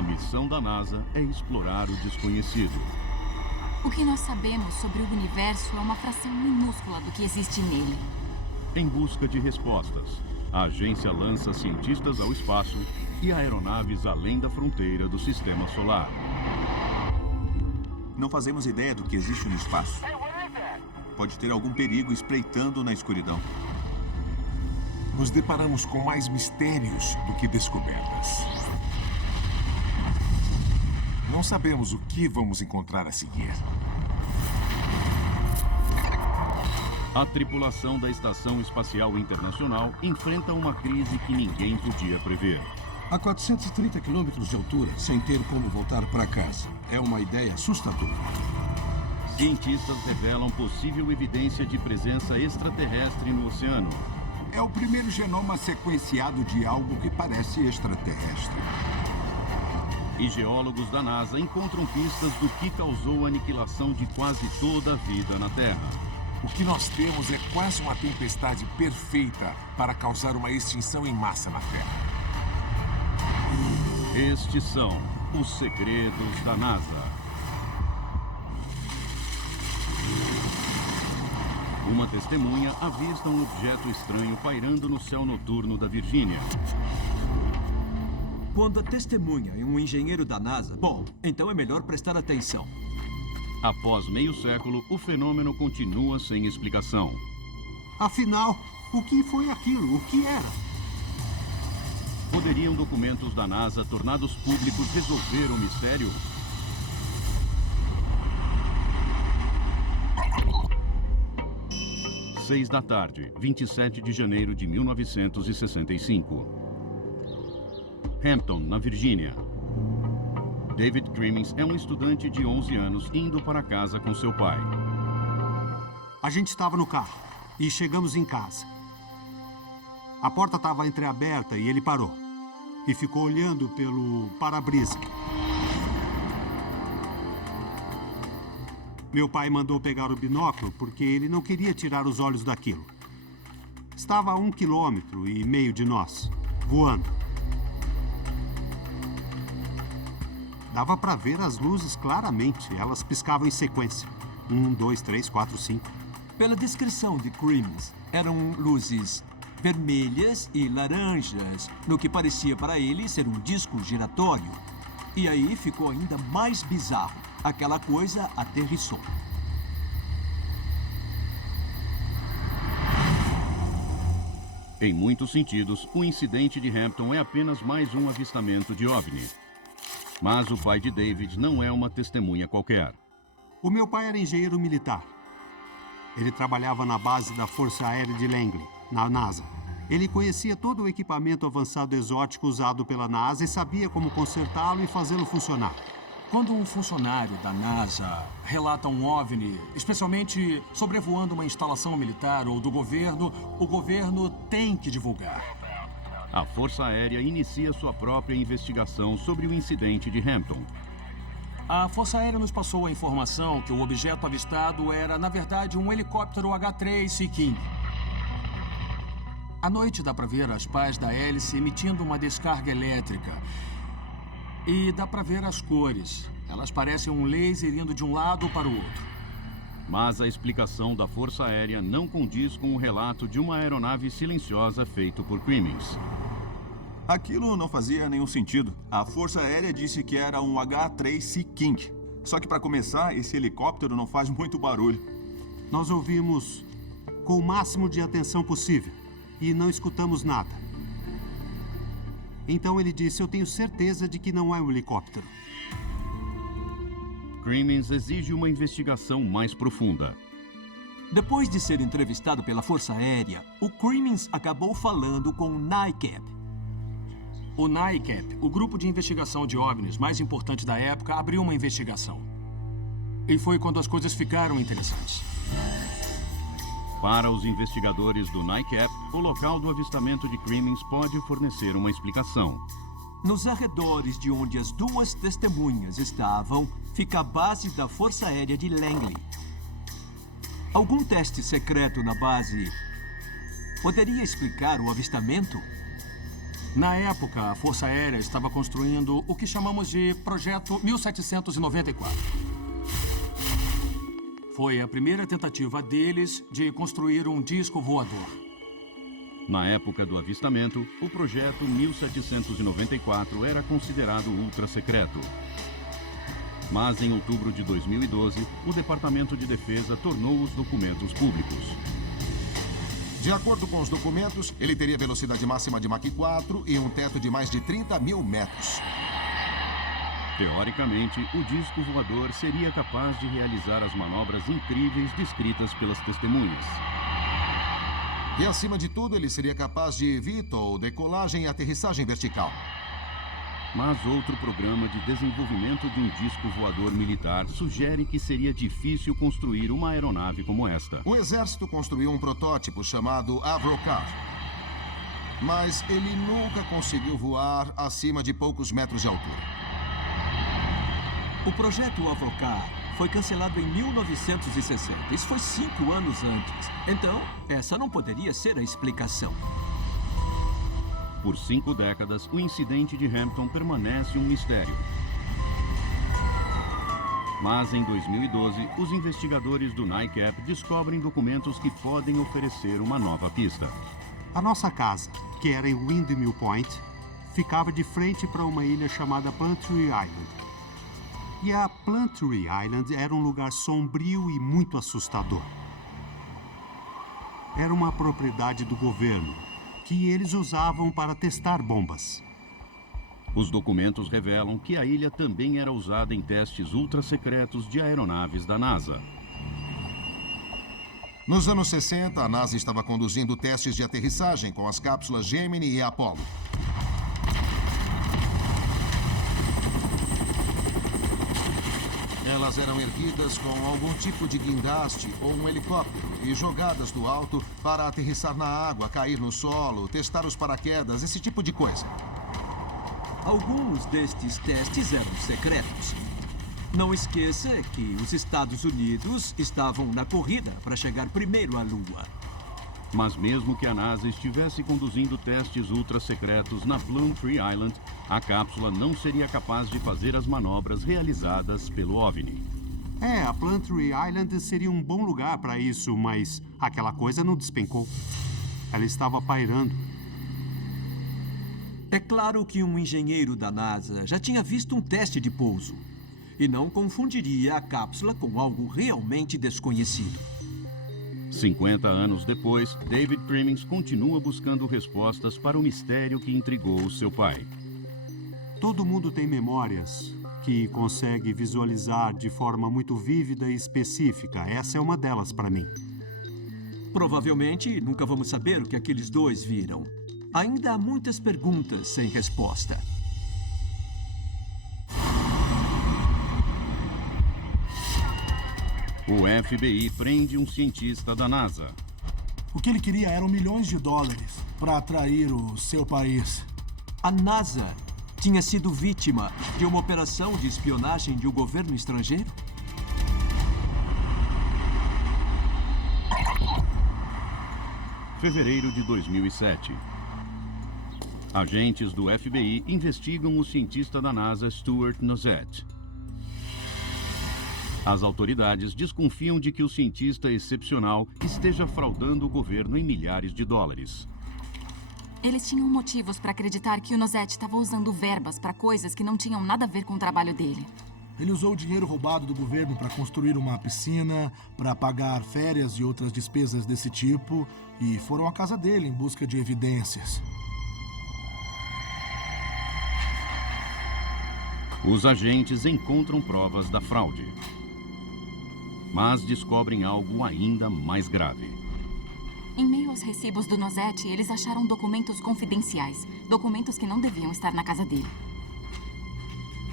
A missão da NASA é explorar o desconhecido. O que nós sabemos sobre o universo é uma fração minúscula do que existe nele. Em busca de respostas, a agência lança cientistas ao espaço e aeronaves além da fronteira do sistema solar. Não fazemos ideia do que existe no espaço. Pode ter algum perigo espreitando na escuridão. Nos deparamos com mais mistérios do que descobertas. Não sabemos o que vamos encontrar a seguir. A tripulação da Estação Espacial Internacional enfrenta uma crise que ninguém podia prever. A 430 quilômetros de altura, sem ter como voltar para casa. É uma ideia assustadora. Cientistas revelam possível evidência de presença extraterrestre no oceano. É o primeiro genoma sequenciado de algo que parece extraterrestre. E geólogos da NASA encontram pistas do que causou a aniquilação de quase toda a vida na Terra. O que nós temos é quase uma tempestade perfeita para causar uma extinção em massa na Terra. Estes são os segredos da NASA. Uma testemunha avista um objeto estranho pairando no céu noturno da Virgínia. Quando a testemunha é um engenheiro da NASA, bom, então é melhor prestar atenção. Após meio século, o fenômeno continua sem explicação. Afinal, o que foi aquilo? O que era? Poderiam documentos da NASA tornados públicos resolver o mistério? Seis da tarde, 27 de janeiro de 1965. Hampton, na Virgínia. David Crimmins é um estudante de 11 anos indo para casa com seu pai. A gente estava no carro e chegamos em casa. A porta estava entreaberta e ele parou. E ficou olhando pelo para-brisa. Meu pai mandou pegar o binóculo porque ele não queria tirar os olhos daquilo. Estava a 1,5 km de nós, voando. Dava para ver as luzes claramente. Elas piscavam em sequência. 1, 2, 3, 4, 5. Pela descrição de Crimmins, eram luzes vermelhas e laranjas, no que parecia para ele ser um disco giratório. E aí ficou ainda mais bizarro. Aquela coisa aterrissou. Em muitos sentidos, o incidente de Hampton é apenas mais um avistamento de OVNI. Mas o pai de David não é uma testemunha qualquer. O meu pai era engenheiro militar. Ele trabalhava na base da Força Aérea de Langley, na NASA. Ele conhecia todo o equipamento avançado exótico usado pela NASA e sabia como consertá-lo e fazê-lo funcionar. Quando um funcionário da NASA relata um OVNI, especialmente sobrevoando uma instalação militar ou do governo, o governo tem que divulgar. A Força Aérea inicia sua própria investigação sobre o incidente de Hampton. A Força Aérea nos passou a informação que o objeto avistado era, na verdade, um helicóptero H-3 Sea King. À noite dá para ver as pás da hélice emitindo uma descarga elétrica. E dá para ver as cores. Elas parecem um laser indo de um lado para o outro. Mas a explicação da Força Aérea não condiz com o relato de uma aeronave silenciosa feito por Crimmins. Aquilo não fazia nenhum sentido. A Força Aérea disse que era um H-3 Sea King. Só que, para começar, esse helicóptero não faz muito barulho. Nós ouvimos com o máximo de atenção possível e não escutamos nada. Então ele disse, eu tenho certeza de que não é um helicóptero. Crimmins exige uma investigação mais profunda. Depois de ser entrevistado pela Força Aérea, o Crimmins acabou falando com o NICAP. O NICAP, o grupo de investigação de OVNIs mais importante da época, abriu uma investigação. E foi quando as coisas ficaram interessantes. Para os investigadores do NICAP, o local do avistamento de Crimmins pode fornecer uma explicação. Nos arredores de onde as duas testemunhas estavam, fica a base da Força Aérea de Langley. Algum teste secreto na base poderia explicar o avistamento? Na época, a Força Aérea estava construindo o que chamamos de Projeto 1794. Foi a primeira tentativa deles de construir um disco voador. Na época do avistamento, o projeto 1794 era considerado ultra secreto. Mas em outubro de 2012, o Departamento de Defesa tornou os documentos públicos. De acordo com os documentos, ele teria velocidade máxima de Mach 4 e um teto de mais de 30 mil metros. Teoricamente, o disco voador seria capaz de realizar as manobras incríveis descritas pelas testemunhas. E, acima de tudo, ele seria capaz de VTOL, decolagem e aterrissagem vertical. Mas outro programa de desenvolvimento de um disco voador militar sugere que seria difícil construir uma aeronave como esta. O exército construiu um protótipo chamado Avrocar. Mas ele nunca conseguiu voar acima de poucos metros de altura. O projeto Avrocar foi cancelado em 1960. Isso foi 5 anos antes. Então, essa não poderia ser a explicação. Por 5 décadas, o incidente de Hampton permanece um mistério. Mas em 2012, os investigadores do NICAP descobrem documentos que podem oferecer uma nova pista. A nossa casa, que era em Windmill Point, ficava de frente para uma ilha chamada Plumtree Island. E a Plumtree Island era um lugar sombrio e muito assustador. Era uma propriedade do governo, que eles usavam para testar bombas. Os documentos revelam que a ilha também era usada em testes ultra-secretos de aeronaves da NASA. Nos anos 60, a NASA estava conduzindo testes de aterrissagem com as cápsulas Gemini e Apollo. Elas eram erguidas com algum tipo de guindaste ou um helicóptero e jogadas do alto para aterrissar na água, cair no solo, testar os paraquedas, esse tipo de coisa. Alguns destes testes eram secretos. Não esqueça que os Estados Unidos estavam na corrida para chegar primeiro à Lua. Mas mesmo que a NASA estivesse conduzindo testes ultra-secretos na Plumtree Island, a cápsula não seria capaz de fazer as manobras realizadas pelo OVNI. A Plumtree Island seria um bom lugar para isso, mas aquela coisa não despencou. Ela estava pairando. É claro que um engenheiro da NASA já tinha visto um teste de pouso e não confundiria a cápsula com algo realmente desconhecido. 50 anos depois, David Crimmins continua buscando respostas para o mistério que intrigou o seu pai. Todo mundo tem memórias que consegue visualizar de forma muito vívida e específica. Essa é uma delas para mim. Provavelmente nunca vamos saber o que aqueles dois viram. Ainda há muitas perguntas sem resposta. O FBI prende um cientista da NASA. O que ele queria eram milhões de dólares para atrair o seu país. A NASA tinha sido vítima de uma operação de espionagem de um governo estrangeiro? Fevereiro de 2007. Agentes do FBI investigam o cientista da NASA Stuart Nozet. As autoridades desconfiam de que o cientista excepcional esteja fraudando o governo em milhares de dólares. Eles tinham motivos para acreditar que o Nozet estava usando verbas para coisas que não tinham nada a ver com o trabalho dele. Ele usou o dinheiro roubado do governo para construir uma piscina, para pagar férias e outras despesas desse tipo, e foram à casa dele em busca de evidências. Os agentes encontram provas da fraude, mas descobrem algo ainda mais grave. Em meio aos recibos do Nozet, eles acharam documentos confidenciais. Documentos que não deviam estar na casa dele.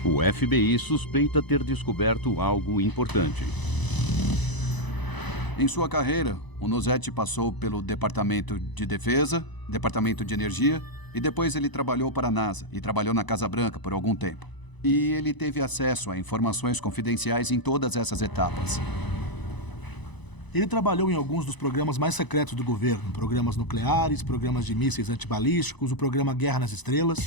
O FBI suspeita ter descoberto algo importante. Em sua carreira, o Nozet passou pelo Departamento de Defesa, Departamento de Energia, e depois ele trabalhou para a NASA e trabalhou na Casa Branca por algum tempo. E ele teve acesso a informações confidenciais em todas essas etapas. Ele trabalhou em alguns dos programas mais secretos do governo. Programas nucleares, programas de mísseis antibalísticos, o programa Guerra nas Estrelas.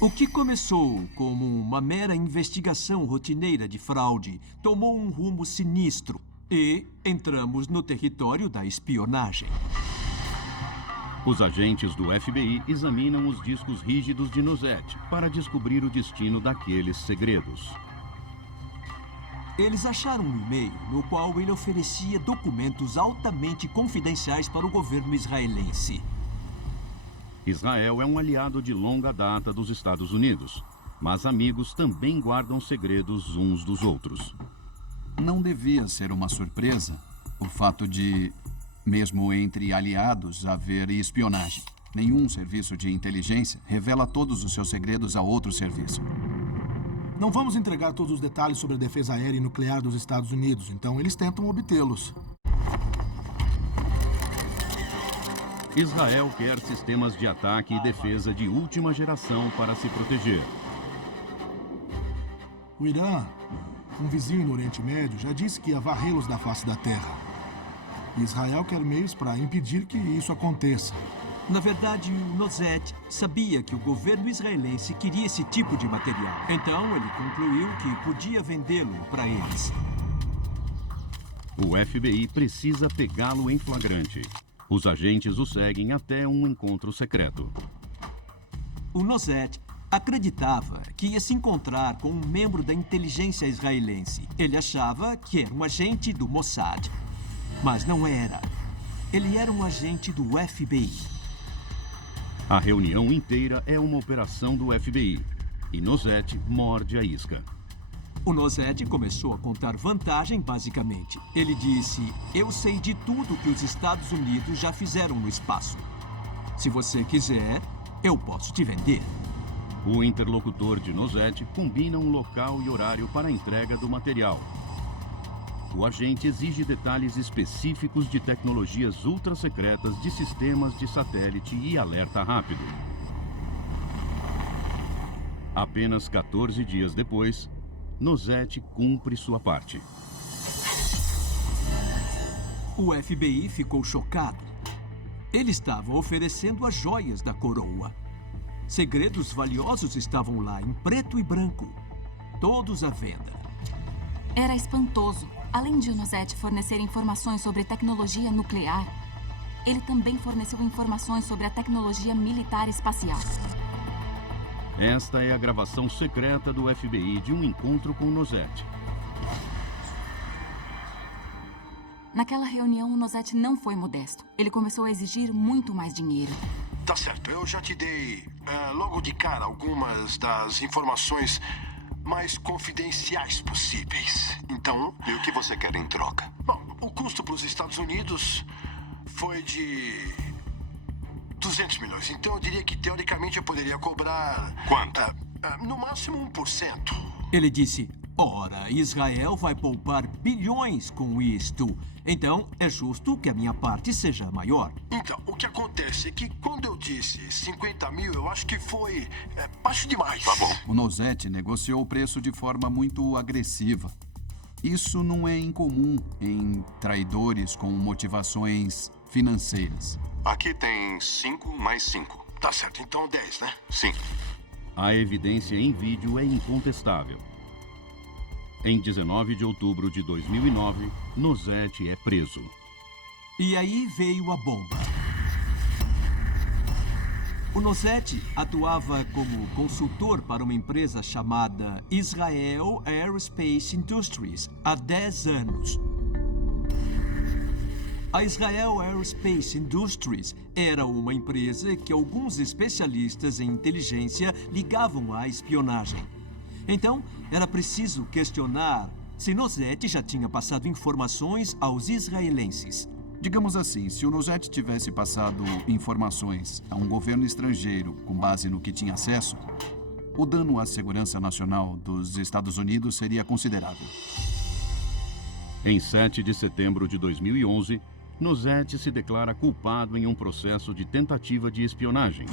O que começou como uma mera investigação rotineira de fraude tomou um rumo sinistro e entramos no território da espionagem. Os agentes do FBI examinam os discos rígidos de Nozet para descobrir o destino daqueles segredos. Eles acharam um e-mail no qual ele oferecia documentos altamente confidenciais para o governo israelense. Israel é um aliado de longa data dos Estados Unidos, mas amigos também guardam segredos uns dos outros. Não devia ser uma surpresa o fato de, mesmo entre aliados, haver espionagem. Nenhum serviço de inteligência revela todos os seus segredos a outro serviço. Não vamos entregar todos os detalhes sobre a defesa aérea e nuclear dos Estados Unidos, então eles tentam obtê-los. Israel quer sistemas de ataque e defesa de última geração para se proteger. O Irã, um vizinho no Oriente Médio, já disse que ia varrê-los da face da terra. E Israel quer meios para impedir que isso aconteça. Na verdade, o Nozet sabia que o governo israelense queria esse tipo de material. Então, ele concluiu que podia vendê-lo para eles. O FBI precisa pegá-lo em flagrante. Os agentes o seguem até um encontro secreto. O Nozet acreditava que ia se encontrar com um membro da inteligência israelense. Ele achava que era um agente do Mossad, mas não era. Ele era um agente do FBI. A reunião inteira é uma operação do FBI e Nozet morde a isca. O Nozet começou a contar vantagem, basicamente. Ele disse: eu sei de tudo que os Estados Unidos já fizeram no espaço. Se você quiser, eu posso te vender. O interlocutor de Nozet combina um local e horário para a entrega do material. O agente exige detalhes específicos de tecnologias ultra-secretas de sistemas de satélite e alerta rápido. Apenas 14 dias depois, Nozet cumpre sua parte. O FBI ficou chocado. Ele estava oferecendo as joias da coroa. Segredos valiosos estavam lá, em preto e branco. Todos à venda. Era espantoso. Além de Nozet fornecer informações sobre tecnologia nuclear, ele também forneceu informações sobre a tecnologia militar espacial. Esta é a gravação secreta do FBI de um encontro com Nozet. Naquela reunião, o Nozet não foi modesto. Ele começou a exigir muito mais dinheiro. Tá certo, eu já te dei logo de cara algumas das informações mais confidenciais possíveis. Então... E o que você quer em troca? Bom, o custo para os Estados Unidos foi de 200 milhões. Então eu diria que, teoricamente, eu poderia cobrar... Quanto? No máximo 1%. Ele disse: ora, Israel vai poupar bilhões com isto. Então, é justo que a minha parte seja maior. Então, o que acontece é que quando eu disse 50 mil, eu acho que foi baixo demais. Tá bom. O Nozet negociou o preço de forma muito agressiva. Isso não é incomum em traidores com motivações financeiras. Aqui tem 5 mais 5. Tá certo, então 10, né? Sim. A evidência em vídeo é incontestável. Em 19 de outubro de 2009, Nozet é preso. E aí veio a bomba. O Nozet atuava como consultor para uma empresa chamada Israel Aerospace Industries há 10 anos. A Israel Aerospace Industries era uma empresa que alguns especialistas em inteligência ligavam à espionagem. Então, era preciso questionar se Nozet já tinha passado informações aos israelenses. Digamos assim, se o Nozet tivesse passado informações a um governo estrangeiro com base no que tinha acesso, o dano à segurança nacional dos Estados Unidos seria considerável. Em 7 de setembro de 2011, Nozet se declara culpado em um processo de tentativa de espionagem.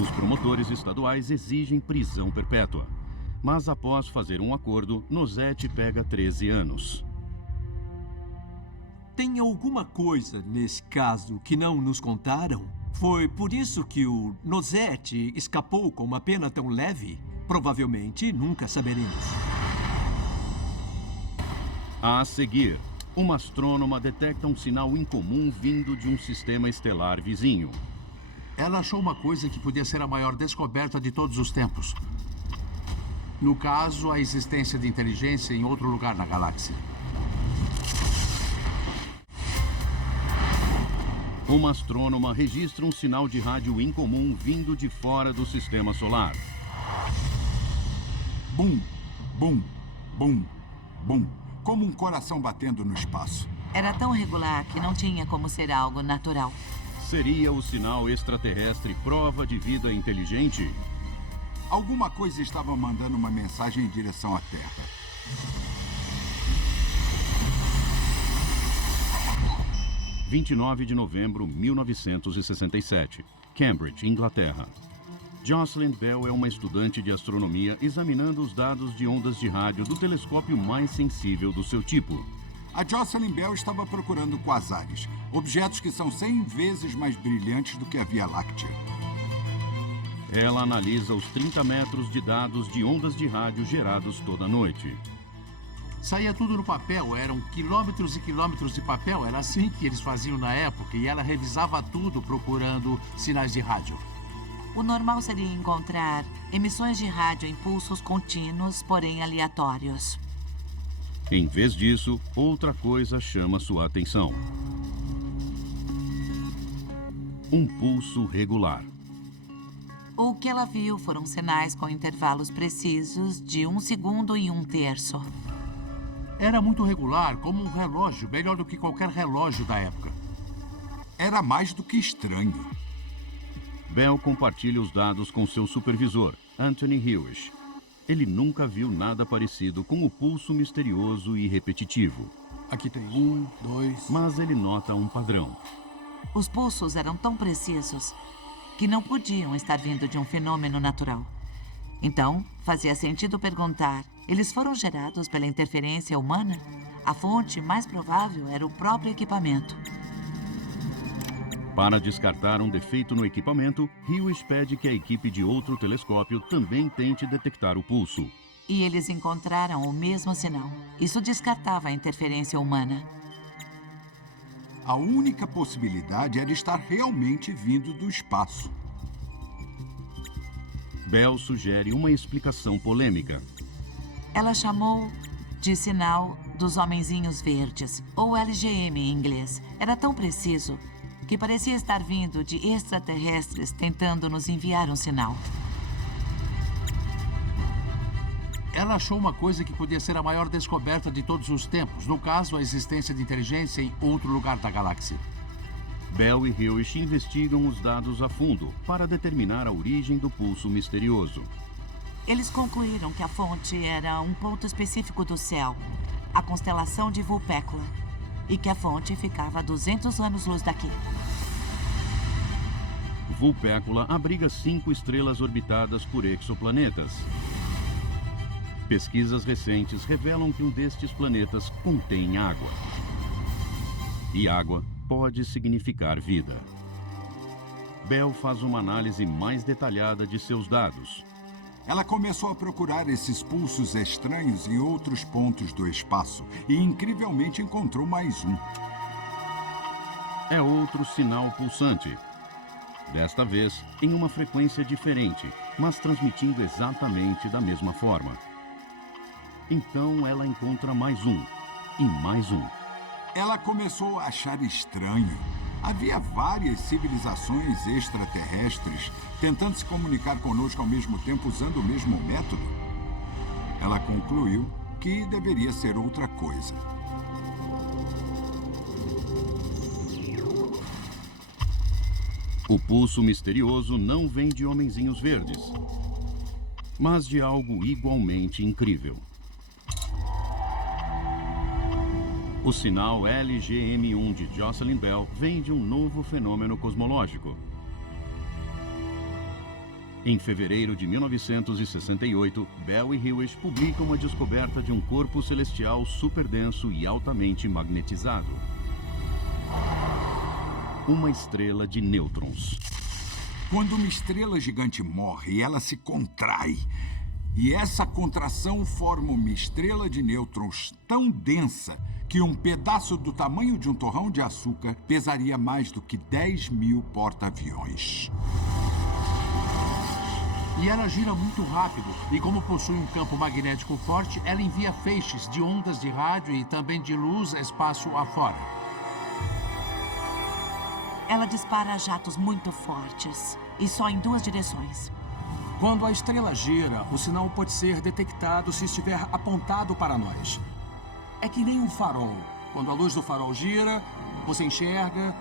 Os promotores estaduais exigem prisão perpétua. Mas após fazer um acordo, Nozet pega 13 anos. Tem alguma coisa nesse caso que não nos contaram? Foi por isso que o Nosete escapou com uma pena tão leve? Provavelmente nunca saberemos. A seguir, uma astrônoma detecta um sinal incomum vindo de um sistema estelar vizinho. Ela achou uma coisa que podia ser a maior descoberta de todos os tempos. No caso, a existência de inteligência em outro lugar na galáxia. Uma astrônoma registra um sinal de rádio incomum vindo de fora do sistema solar. Bum, bum, bum, bum. Como um coração batendo no espaço. Era tão regular que não tinha como ser algo natural. Seria o sinal extraterrestre prova de vida inteligente? Alguma coisa estava mandando uma mensagem em direção à Terra. – 29 de novembro de 1967, Cambridge, Inglaterra. Jocelyn Bell é uma estudante de astronomia examinando os dados de ondas de rádio do telescópio mais sensível do seu tipo. A Jocelyn Bell estava procurando quasares, objetos que são 100 vezes mais brilhantes do que a Via Láctea. Ela analisa os 30 metros de dados de ondas de rádio gerados toda noite. Saía tudo no papel, eram quilômetros e quilômetros de papel. Era assim que eles faziam na época e ela revisava tudo procurando sinais de rádio. O normal seria encontrar emissões de rádio em pulsos contínuos, porém aleatórios. Em vez disso, outra coisa chama sua atenção. Um pulso regular. O que ela viu foram sinais com intervalos precisos de 1 segundo e 1/3. Era muito regular, como um relógio, melhor do que qualquer relógio da época. Era mais do que estranho. Bell compartilha os dados com seu supervisor, Anthony Hewish. Ele nunca viu nada parecido com o pulso misterioso e repetitivo. Aqui tem 1, 2... Mas ele nota um padrão. Os pulsos eram tão precisos que não podiam estar vindo de um fenômeno natural. Então, fazia sentido perguntar, eles foram gerados pela interferência humana? A fonte mais provável era o próprio equipamento. Para descartar um defeito no equipamento, Hewish pede que a equipe de outro telescópio também tente detectar o pulso. E eles encontraram o mesmo sinal. Isso descartava a interferência humana. A única possibilidade era estar realmente vindo do espaço. Bell sugere uma explicação polêmica. Ela chamou de sinal dos homenzinhos verdes, ou LGM em inglês. Era tão preciso que parecia estar vindo de extraterrestres tentando nos enviar um sinal. Ela achou uma coisa que podia ser a maior descoberta de todos os tempos. No caso, a existência de inteligência em outro lugar da galáxia. Bell e Hewish investigam os dados a fundo para determinar a origem do pulso misterioso. Eles concluíram que a fonte era um ponto específico do céu, a constelação de Vulpecula, e que a fonte ficava a 200 anos-luz daqui. Vulpecula abriga 5 estrelas orbitadas por exoplanetas. Pesquisas recentes revelam que um destes planetas contém água. E água pode significar vida. Bell faz uma análise mais detalhada de seus dados. Ela começou a procurar esses pulsos estranhos em outros pontos do espaço e, incrivelmente, encontrou mais um. É outro sinal pulsante. Desta vez, em uma frequência diferente, mas transmitindo exatamente da mesma forma. Então, ela encontra mais um, e mais um. Ela começou a achar estranho. Havia várias civilizações extraterrestres tentando se comunicar conosco ao mesmo tempo usando o mesmo método. Ela concluiu que deveria ser outra coisa. O pulso misterioso não vem de homenzinhos verdes, mas de algo igualmente incrível. O sinal LGM1 de Jocelyn Bell vem de um novo fenômeno cosmológico. Em fevereiro de 1968, Bell e Hewish publicam a descoberta de um corpo celestial superdenso e altamente magnetizado. uma estrela de nêutrons. Quando uma estrela gigante morre, ela se contrai. E essa contração forma uma estrela de nêutrons tão densa que um pedaço do tamanho de um torrão de açúcar pesaria mais do que 10.000 porta-aviões. E ela gira muito rápido. E como possui um campo magnético forte, ela envia feixes de ondas de rádio e também de luz espaço afora. Ela dispara jatos muito fortes e só em 2 direções. Quando a estrela gira, o sinal pode ser detectado se estiver apontado para nós. É que nem um farol. Quando a luz do farol gira, você enxerga.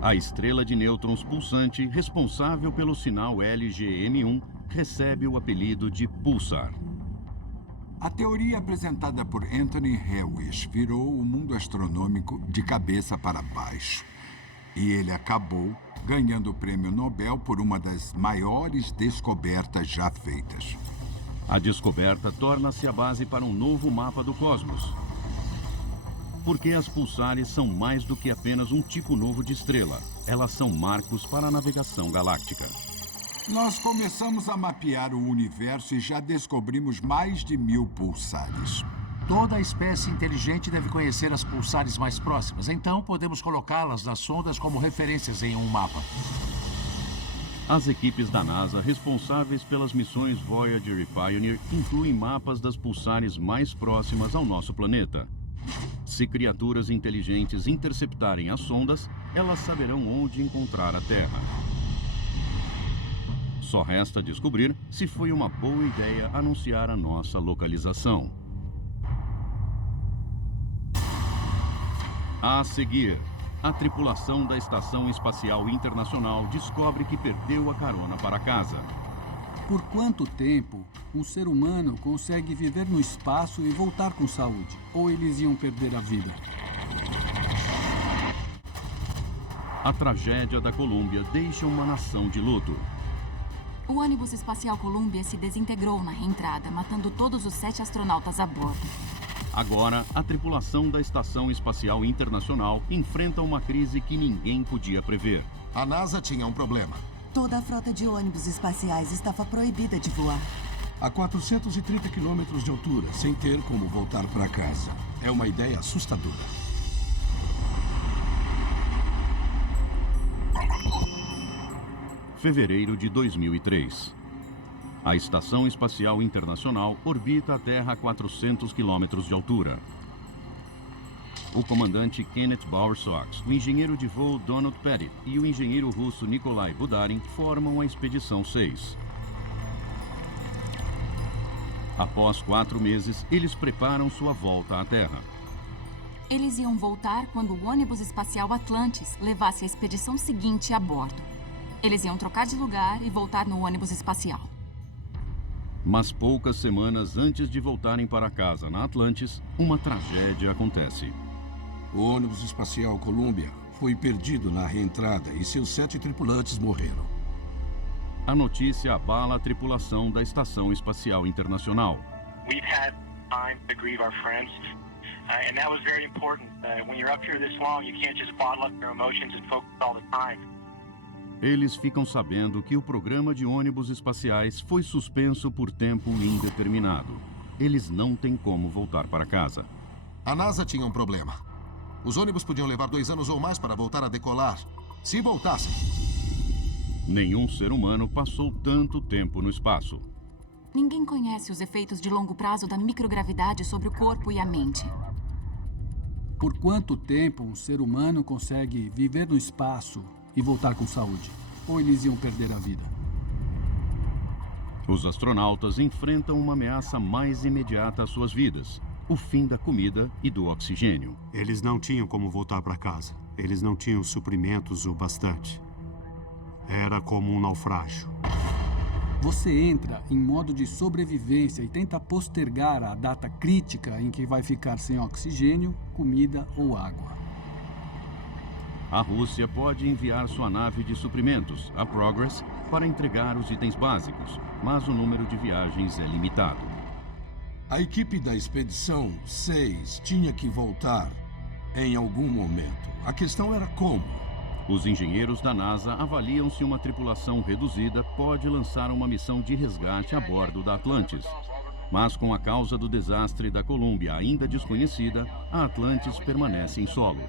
A estrela de nêutrons pulsante, responsável pelo sinal LGM1, recebe o apelido de pulsar. A teoria apresentada por Anthony Hewish virou o mundo astronômico de cabeça para baixo. E ele acabou ganhando o prêmio Nobel por uma das maiores descobertas já feitas. A descoberta torna-se a base para um novo mapa do cosmos. Porque as pulsares são mais do que apenas um tipo novo de estrela. Elas são marcos para a navegação galáctica. Nós começamos a mapear o universo e já descobrimos mais de 1000 pulsares. Toda espécie inteligente deve conhecer as pulsares mais próximas. Então, podemos colocá-las nas sondas como referências em um mapa. As equipes da NASA responsáveis pelas missões Voyager e Pioneer incluem mapas das pulsares mais próximas ao nosso planeta. Se criaturas inteligentes interceptarem as sondas, elas saberão onde encontrar a Terra. Só resta descobrir se foi uma boa ideia anunciar a nossa localização. A seguir, a tripulação da Estação Espacial Internacional descobre que perdeu a carona para casa. Por quanto tempo um ser humano consegue viver no espaço e voltar com saúde? Ou eles iam perder a vida? A tragédia da Colômbia deixa uma nação de luto. O ônibus espacial Columbia se desintegrou na reentrada, matando todos os 7 astronautas a bordo. Agora, a tripulação da Estação Espacial Internacional enfrenta uma crise que ninguém podia prever. A NASA tinha um problema. Toda a frota de ônibus espaciais estava proibida de voar. A 430 quilômetros de altura, sem ter como voltar para casa. É uma ideia assustadora. Fevereiro de 2003. A Estação Espacial Internacional orbita a Terra a 400 quilômetros de altura. O comandante Kenneth Bowersox, o engenheiro de voo Donald Pettit e o engenheiro russo Nikolai Budarin formam a Expedição 6. Após 4 meses, eles preparam sua volta à Terra. Eles iam voltar quando o ônibus espacial Atlantis levasse a expedição seguinte a bordo. Eles iam trocar de lugar e voltar no ônibus espacial. Mas poucas semanas antes de voltarem para casa na Atlantis, uma tragédia acontece. O ônibus espacial Columbia foi perdido na reentrada e seus 7 tripulantes morreram. A notícia abala a tripulação da Estação Espacial Internacional. We've had time to grieve our friends, and that was very important. When you're up here this long, you can't just bottle up your emotions and focus all the time. Eles ficam sabendo que o programa de ônibus espaciais foi suspenso por tempo indeterminado. Eles não têm como voltar para casa. A NASA tinha um problema. Os ônibus podiam levar 2 anos ou mais para voltar a decolar. Se voltassem. Nenhum ser humano passou tanto tempo no espaço. Ninguém conhece os efeitos de longo prazo da microgravidade sobre o corpo e a mente. Por quanto tempo um ser humano consegue viver no espaço e voltar com saúde? Ou eles iam perder a vida? Os astronautas enfrentam uma ameaça mais imediata às suas vidas: o fim da comida e do oxigênio. Eles não tinham como voltar para casa. Eles não tinham suprimentos o bastante. Era como um naufrágio. Você entra em modo de sobrevivência e tenta postergar a data crítica em que vai ficar sem oxigênio, comida ou água. A Rússia pode enviar sua nave de suprimentos, a Progress, para entregar os itens básicos, mas o número de viagens é limitado. A equipe da Expedição 6 tinha que voltar em algum momento. A questão era como. Os engenheiros da NASA avaliam se uma tripulação reduzida pode lançar uma missão de resgate a bordo da Atlantis. Mas com a causa do desastre da Columbia ainda desconhecida, a Atlantis permanece em solo.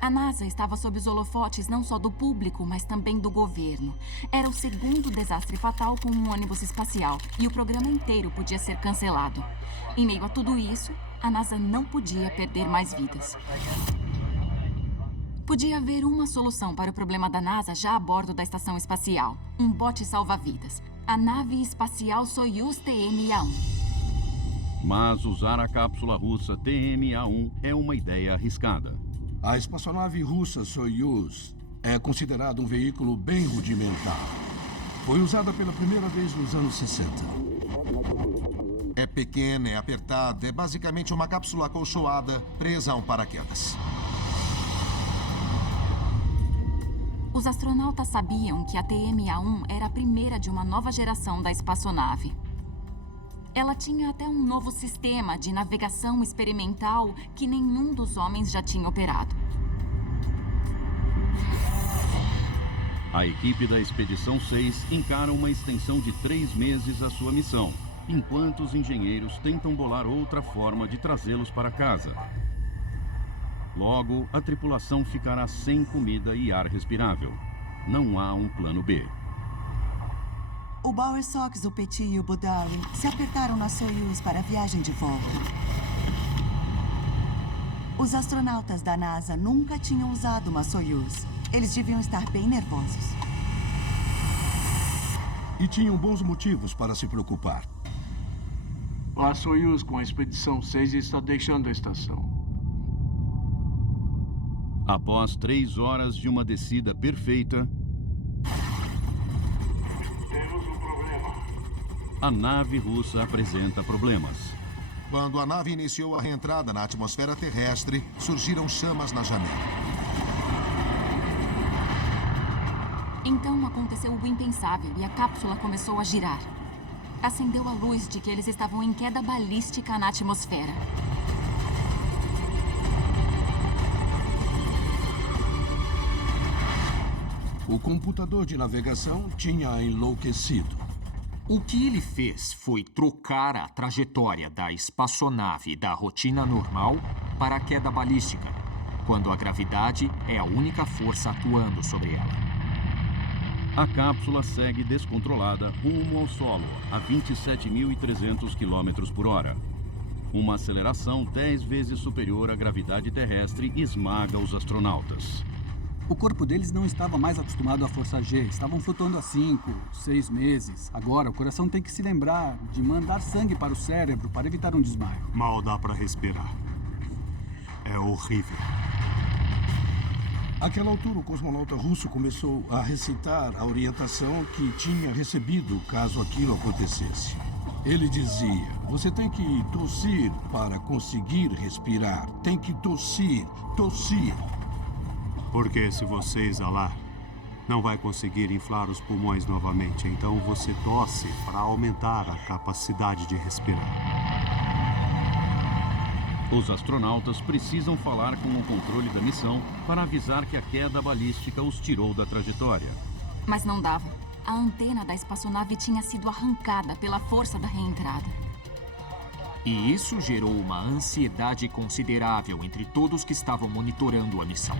A NASA estava sob os holofotes não só do público, mas também do governo. Era o segundo desastre fatal com um ônibus espacial e o programa inteiro podia ser cancelado. Em meio a tudo isso, a NASA não podia perder mais vidas. Podia haver uma solução para o problema da NASA já a bordo da estação espacial. Um bote salva-vidas. A nave espacial Soyuz TMA-1. Mas usar a cápsula russa TMA-1 é uma ideia arriscada. A espaçonave russa Soyuz é considerada um veículo bem rudimentar. Foi usada pela primeira vez nos anos 60. É pequena, é apertada, é basicamente uma cápsula acolchoada presa a um paraquedas. Os astronautas sabiam que a TMA-1 era a primeira de uma nova geração da espaçonave. Ela tinha até um novo sistema de navegação experimental que nenhum dos homens já tinha operado. A equipe da Expedição 6 encara uma extensão de 3 meses à sua missão, enquanto os engenheiros tentam bolar outra forma de trazê-los para casa. Logo, a tripulação ficará sem comida e ar respirável. Não há um plano B. O Bowersox, o Petit e o Budari se apertaram na Soyuz para a viagem de volta. Os astronautas da NASA nunca tinham usado uma Soyuz. Eles deviam estar bem nervosos. E tinham bons motivos para se preocupar. A Soyuz com a Expedição 6 está deixando a estação. Após 3 horas de uma descida perfeita, a nave russa apresenta problemas. Quando a nave iniciou a reentrada na atmosfera terrestre, surgiram chamas na janela. Então aconteceu o impensável e a cápsula começou a girar. Acendeu a luz de que eles estavam em queda balística na atmosfera. O computador de navegação tinha enlouquecido. O que ele fez foi trocar a trajetória da espaçonave da rotina normal para a queda balística, quando a gravidade é a única força atuando sobre ela. A cápsula segue descontrolada rumo ao solo, a 27.300 km por hora. Uma aceleração 10 vezes superior à gravidade terrestre esmaga os astronautas. O corpo deles não estava mais acostumado à força G. Estavam flutuando há 5, 6 meses. Agora, o coração tem que se lembrar de mandar sangue para o cérebro para evitar um desmaio. Mal dá para respirar. É horrível. Àquela altura, o cosmonauta russo começou a recitar a orientação que tinha recebido caso aquilo acontecesse. Ele dizia: você tem que tossir para conseguir respirar. Tem que tossir, tossir. Porque se você exalar, não vai conseguir inflar os pulmões novamente. Então você tosse para aumentar a capacidade de respirar. Os astronautas precisam falar com o controle da missão para avisar que a queda balística os tirou da trajetória. Mas não dava. A antena da espaçonave tinha sido arrancada pela força da reentrada. E isso gerou uma ansiedade considerável entre todos que estavam monitorando a missão.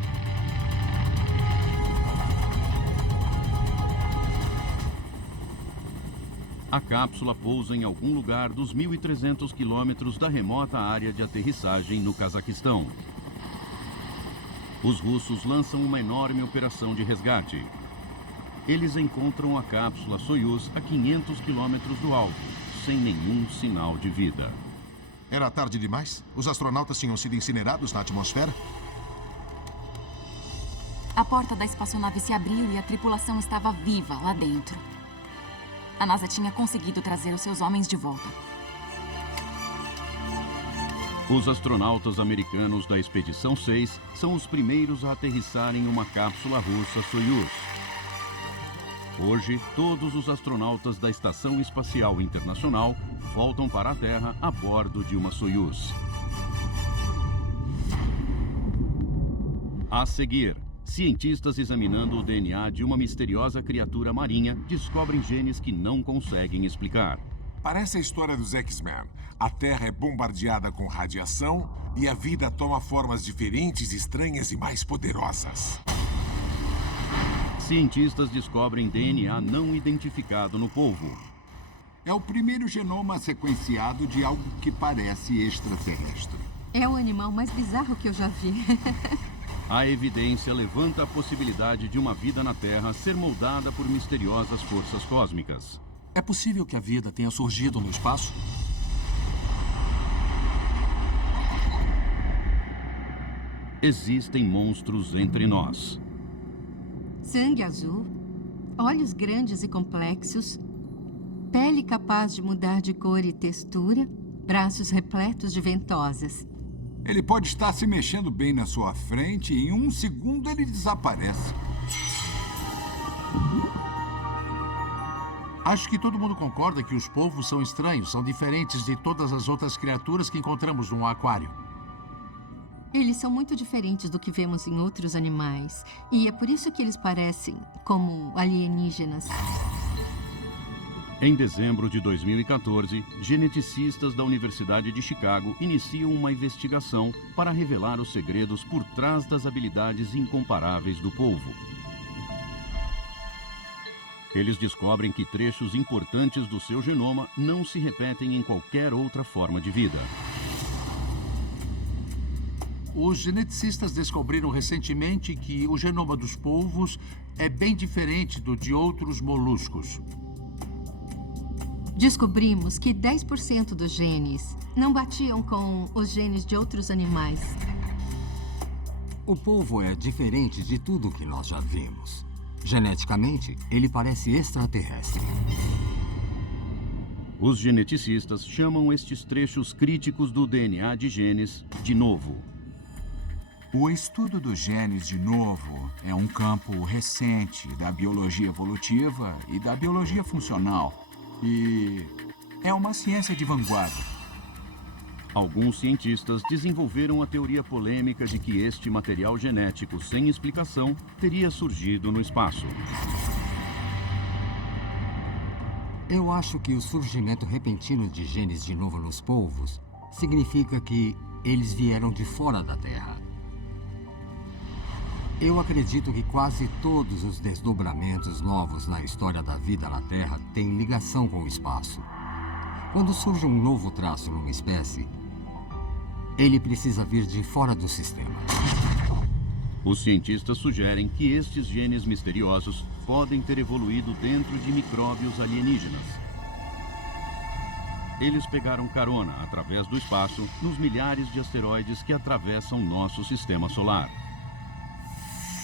A cápsula pousa em algum lugar dos 1.300 quilômetros da remota área de aterrissagem no Cazaquistão. Os russos lançam uma enorme operação de resgate. Eles encontram a cápsula Soyuz a 500 quilômetros do alto, sem nenhum sinal de vida. Era tarde demais? Os astronautas tinham sido incinerados na atmosfera? A porta da espaçonave se abriu e a tripulação estava viva lá dentro. A NASA tinha conseguido trazer os seus homens de volta. Os astronautas americanos da Expedição 6 são os primeiros a aterrissar em uma cápsula russa Soyuz. Hoje, todos os astronautas da Estação Espacial Internacional voltam para a Terra a bordo de uma Soyuz. A seguir, cientistas examinando o DNA de uma misteriosa criatura marinha descobrem genes que não conseguem explicar. Parece a história dos X-Men. A Terra é bombardeada com radiação e a vida toma formas diferentes, estranhas e mais poderosas. Cientistas descobrem DNA não identificado no polvo. É o primeiro genoma sequenciado de algo que parece extraterrestre. É o animal mais bizarro que eu já vi. A evidência levanta a possibilidade de uma vida na Terra ser moldada por misteriosas forças cósmicas. É possível que a vida tenha surgido no espaço? Existem monstros entre nós. Sangue azul, olhos grandes e complexos, pele capaz de mudar de cor e textura, braços repletos de ventosas. Ele pode estar se mexendo bem na sua frente e em um segundo ele desaparece. Acho que todo mundo concorda que os polvos são estranhos, são diferentes de todas as outras criaturas que encontramos num aquário. Eles são muito diferentes do que vemos em outros animais. E é por isso que eles parecem como alienígenas. Em dezembro de 2014, geneticistas da Universidade de Chicago iniciam uma investigação para revelar os segredos por trás das habilidades incomparáveis do polvo. Eles descobrem que trechos importantes do seu genoma não se repetem em qualquer outra forma de vida. Os geneticistas descobriram recentemente que o genoma dos polvos é bem diferente do de outros moluscos. Descobrimos que 10% dos genes não batiam com os genes de outros animais. O polvo é diferente de tudo que nós já vimos. Geneticamente, ele parece extraterrestre. Os geneticistas chamam estes trechos críticos do DNA de genes de novo. O estudo dos genes de novo é um campo recente da biologia evolutiva e da biologia funcional. E é uma ciência de vanguarda. Alguns cientistas desenvolveram a teoria polêmica de que este material genético sem explicação teria surgido no espaço. Eu acho que o surgimento repentino de genes de novo nos polvos significa que eles vieram de fora da Terra. Eu acredito que quase todos os desdobramentos novos na história da vida na Terra têm ligação com o espaço. Quando surge um novo traço numa espécie, ele precisa vir de fora do sistema. Os cientistas sugerem que estes genes misteriosos podem ter evoluído dentro de micróbios alienígenas. Eles pegaram carona através do espaço nos milhares de asteroides que atravessam nosso sistema solar.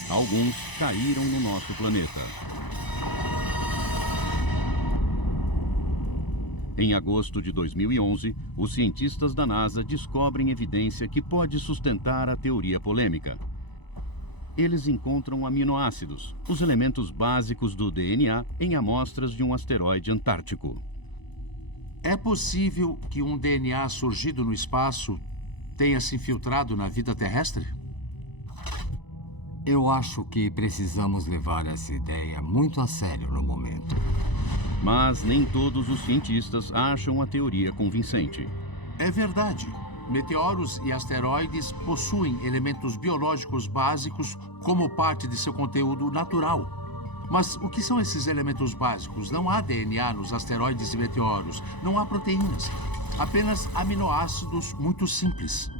Alguns caíram no nosso planeta. Em agosto de 2011, os cientistas da NASA descobrem evidência que pode sustentar a teoria polêmica. Eles encontram aminoácidos, os elementos básicos do DNA, em amostras de um asteroide antártico. É possível que um DNA surgido no espaço tenha se infiltrado na vida terrestre? Eu acho que precisamos levar essa ideia muito a sério no momento. Mas nem todos os cientistas acham a teoria convincente. É verdade. Meteoros e asteroides possuem elementos biológicos básicos como parte de seu conteúdo natural. Mas o que são esses elementos básicos? Não há DNA nos asteroides e meteoros. Não há proteínas. Apenas aminoácidos muito simples.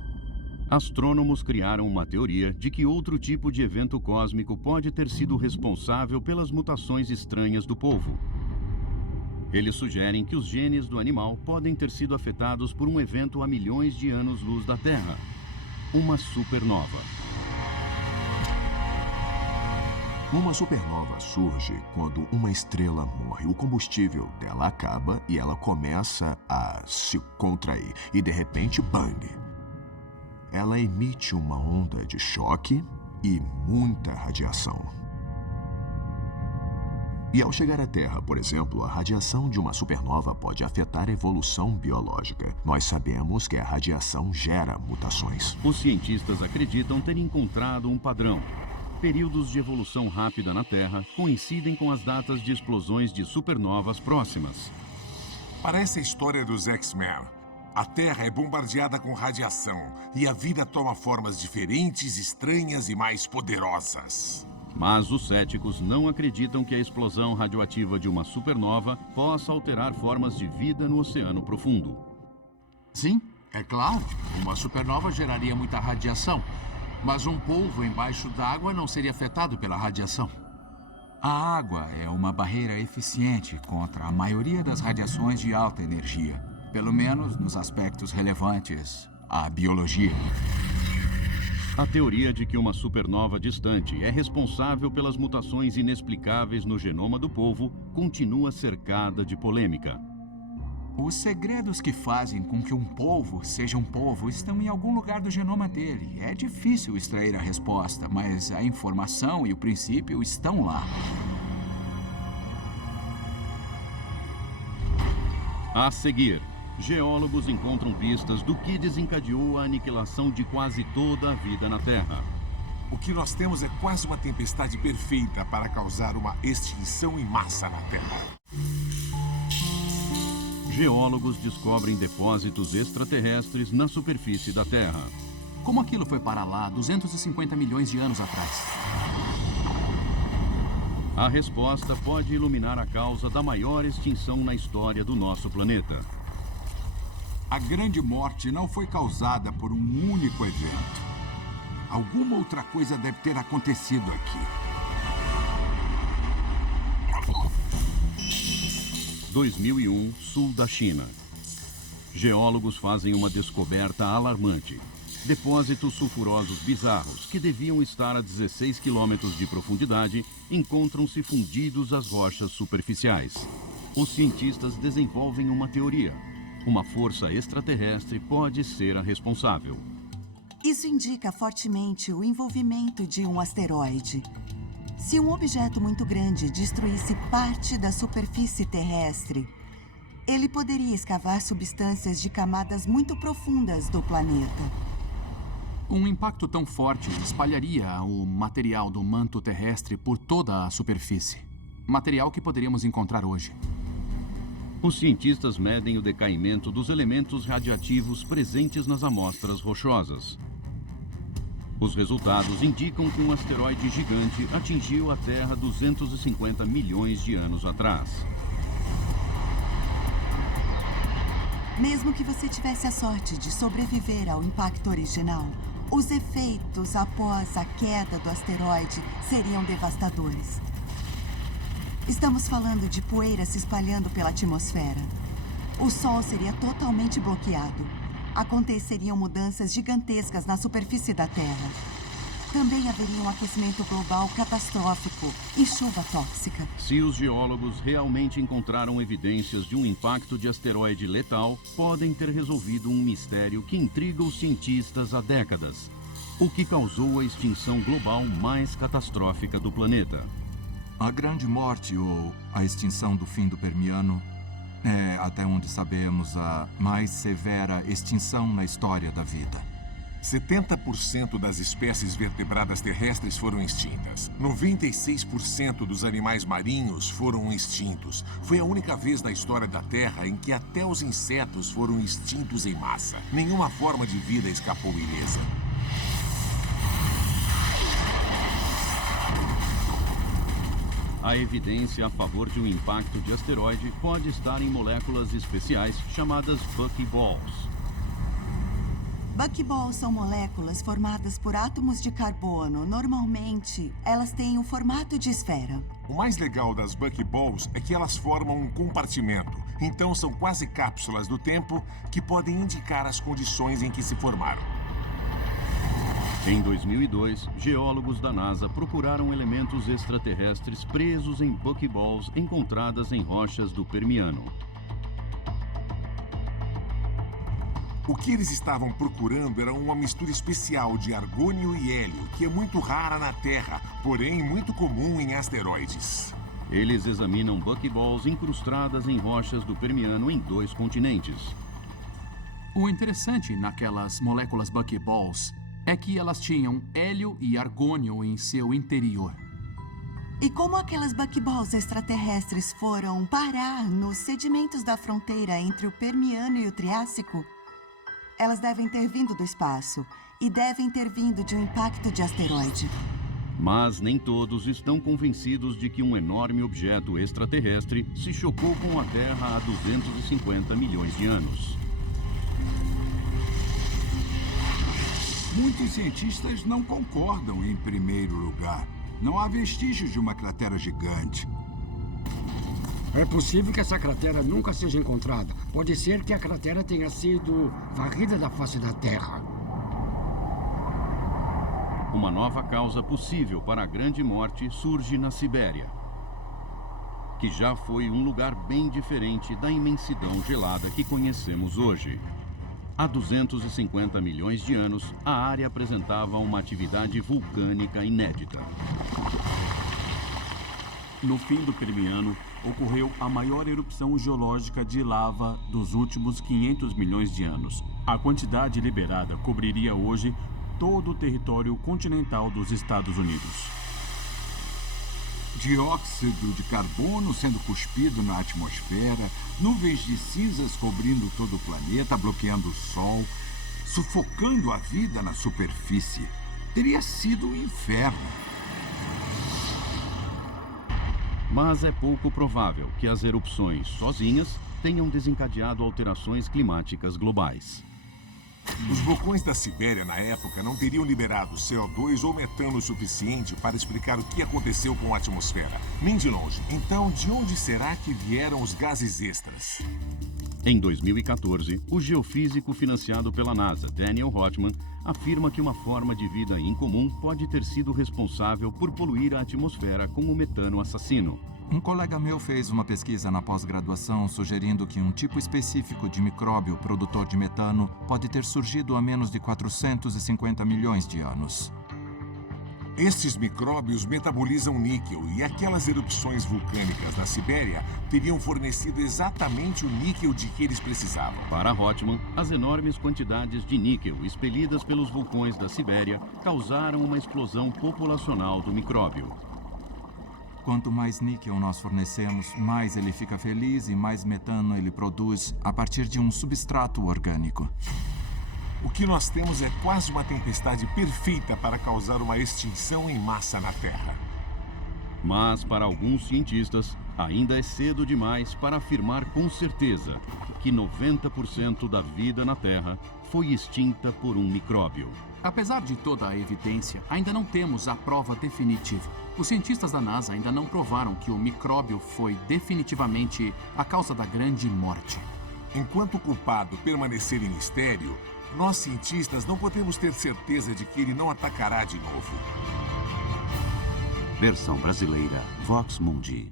Astrônomos criaram uma teoria de que outro tipo de evento cósmico pode ter sido responsável pelas mutações estranhas do polvo. Eles sugerem que os genes do animal podem ter sido afetados por um evento há milhões de anos-luz da Terra. Uma supernova. Uma supernova surge quando uma estrela morre. O combustível dela acaba e ela começa a se contrair. E de repente, bang! Ela emite uma onda de choque e muita radiação. E ao chegar à Terra, por exemplo, a radiação de uma supernova pode afetar a evolução biológica. Nós sabemos que a radiação gera mutações. Os cientistas acreditam ter encontrado um padrão. Períodos de evolução rápida na Terra coincidem com as datas de explosões de supernovas próximas. Parece a história dos X-Men. A Terra é bombardeada com radiação e a vida toma formas diferentes, estranhas e mais poderosas. Mas os céticos não acreditam que a explosão radioativa de uma supernova possa alterar formas de vida no oceano profundo. Sim, é claro. Uma supernova geraria muita radiação. Mas um polvo embaixo d'água não seria afetado pela radiação. A água é uma barreira eficiente contra a maioria das radiações de alta energia. Pelo menos nos aspectos relevantes à biologia. A teoria de que uma supernova distante é responsável pelas mutações inexplicáveis no genoma do polvo continua cercada de polêmica. Os segredos que fazem com que um polvo seja um polvo estão em algum lugar do genoma dele. É difícil extrair a resposta, mas a informação e o princípio estão lá. A seguir, geólogos encontram pistas do que desencadeou a aniquilação de quase toda a vida na Terra. O que nós temos é quase uma tempestade perfeita para causar uma extinção em massa na Terra. Geólogos descobrem depósitos extraterrestres na superfície da Terra. Como aquilo foi para lá 250 milhões de anos atrás? A resposta pode iluminar a causa da maior extinção na história do nosso planeta. A grande morte não foi causada por um único evento. Alguma outra coisa deve ter acontecido aqui. 2001, sul da China. Geólogos fazem uma descoberta alarmante. Depósitos sulfurosos bizarros, que deviam estar a 16 quilômetros de profundidade, encontram-se fundidos às rochas superficiais. Os cientistas desenvolvem uma teoria. Uma força extraterrestre pode ser a responsável. Isso indica fortemente o envolvimento de um asteroide. Se um objeto muito grande destruísse parte da superfície terrestre, ele poderia escavar substâncias de camadas muito profundas do planeta. Um impacto tão forte espalharia o material do manto terrestre por toda a superfície. Material que poderíamos encontrar hoje. Os cientistas medem o decaimento dos elementos radioativos presentes nas amostras rochosas. Os resultados indicam que um asteroide gigante atingiu a Terra 250 milhões de anos atrás. Mesmo que você tivesse a sorte de sobreviver ao impacto original, os efeitos após a queda do asteroide seriam devastadores. Estamos falando de poeira se espalhando pela atmosfera. O Sol seria totalmente bloqueado. Aconteceriam mudanças gigantescas na superfície da Terra. Também haveria um aquecimento global catastrófico e chuva tóxica. Se os geólogos realmente encontraram evidências de um impacto de asteroide letal, podem ter resolvido um mistério que intriga os cientistas há décadas. O que causou a extinção global mais catastrófica do planeta? A grande morte ou a extinção do fim do Permiano é, até onde sabemos, a mais severa extinção na história da vida. 70% das espécies vertebradas terrestres foram extintas. 96% dos animais marinhos foram extintos. Foi a única vez na história da Terra em que até os insetos foram extintos em massa. Nenhuma forma de vida escapou ilesa. A evidência a favor de um impacto de asteroide pode estar em moléculas especiais chamadas buckyballs. Buckyballs são moléculas formadas por átomos de carbono. Normalmente, elas têm o formato de esfera. O mais legal das buckyballs é que elas formam um compartimento. Então, são quase cápsulas do tempo que podem indicar as condições em que se formaram. Em 2002, geólogos da NASA procuraram elementos extraterrestres presos em buckyballs encontradas em rochas do Permiano. O que eles estavam procurando era uma mistura especial de argônio e hélio, que é muito rara na Terra, porém muito comum em asteroides. Eles examinam buckyballs incrustadas em rochas do Permiano em 2 continentes. O interessante naquelas moléculas buckyballs é que elas tinham hélio e argônio em seu interior. E como aquelas buckyballs extraterrestres foram parar nos sedimentos da fronteira entre o Permiano e o Triássico, elas devem ter vindo do espaço e devem ter vindo de um impacto de asteroide. Mas nem todos estão convencidos de que um enorme objeto extraterrestre se chocou com a Terra há 250 milhões de anos. Muitos cientistas não concordam em primeiro lugar. Não há vestígios de uma cratera gigante. É possível que essa cratera nunca seja encontrada. Pode ser que a cratera tenha sido varrida da face da Terra. Uma nova causa possível para a grande morte surge na Sibéria, que já foi um lugar bem diferente da imensidão gelada que conhecemos hoje. Há 250 milhões de anos, a área apresentava uma atividade vulcânica inédita. No fim do Permiano, ocorreu a maior erupção geológica de lava dos últimos 500 milhões de anos. A quantidade liberada cobriria hoje todo o território continental dos Estados Unidos. Dióxido de carbono sendo cuspido na atmosfera, nuvens de cinzas cobrindo todo o planeta, bloqueando o Sol, sufocando a vida na superfície. Teria sido um inferno. Mas é pouco provável que as erupções sozinhas tenham desencadeado alterações climáticas globais. Os vulcões da Sibéria, na época, não teriam liberado CO2 ou metano suficiente para explicar o que aconteceu com a atmosfera. Nem de longe. Então, de onde será que vieram os gases extras? Em 2014, o geofísico financiado pela NASA, Daniel Hochman, afirma que uma forma de vida incomum pode ter sido responsável por poluir a atmosfera com o metano assassino. Um colega meu fez uma pesquisa na pós-graduação sugerindo que um tipo específico de micróbio produtor de metano pode ter surgido há menos de 450 milhões de anos. Estes micróbios metabolizam níquel e aquelas erupções vulcânicas na Sibéria teriam fornecido exatamente o níquel de que eles precisavam. Para Hochman, as enormes quantidades de níquel expelidas pelos vulcões da Sibéria causaram uma explosão populacional do micróbio. Quanto mais níquel nós fornecemos, mais ele fica feliz e mais metano ele produz a partir de um substrato orgânico. O que nós temos é quase uma tempestade perfeita para causar uma extinção em massa na Terra. Mas, para alguns cientistas, ainda é cedo demais para afirmar com certeza que 90% da vida na Terra foi extinta por um micróbio. Apesar de toda a evidência, ainda não temos a prova definitiva. Os cientistas da NASA ainda não provaram que o micróbio foi definitivamente a causa da grande morte. Enquanto o culpado permanecer em mistério, nós cientistas não podemos ter certeza de que ele não atacará de novo. Versão brasileira, Vox Mundi.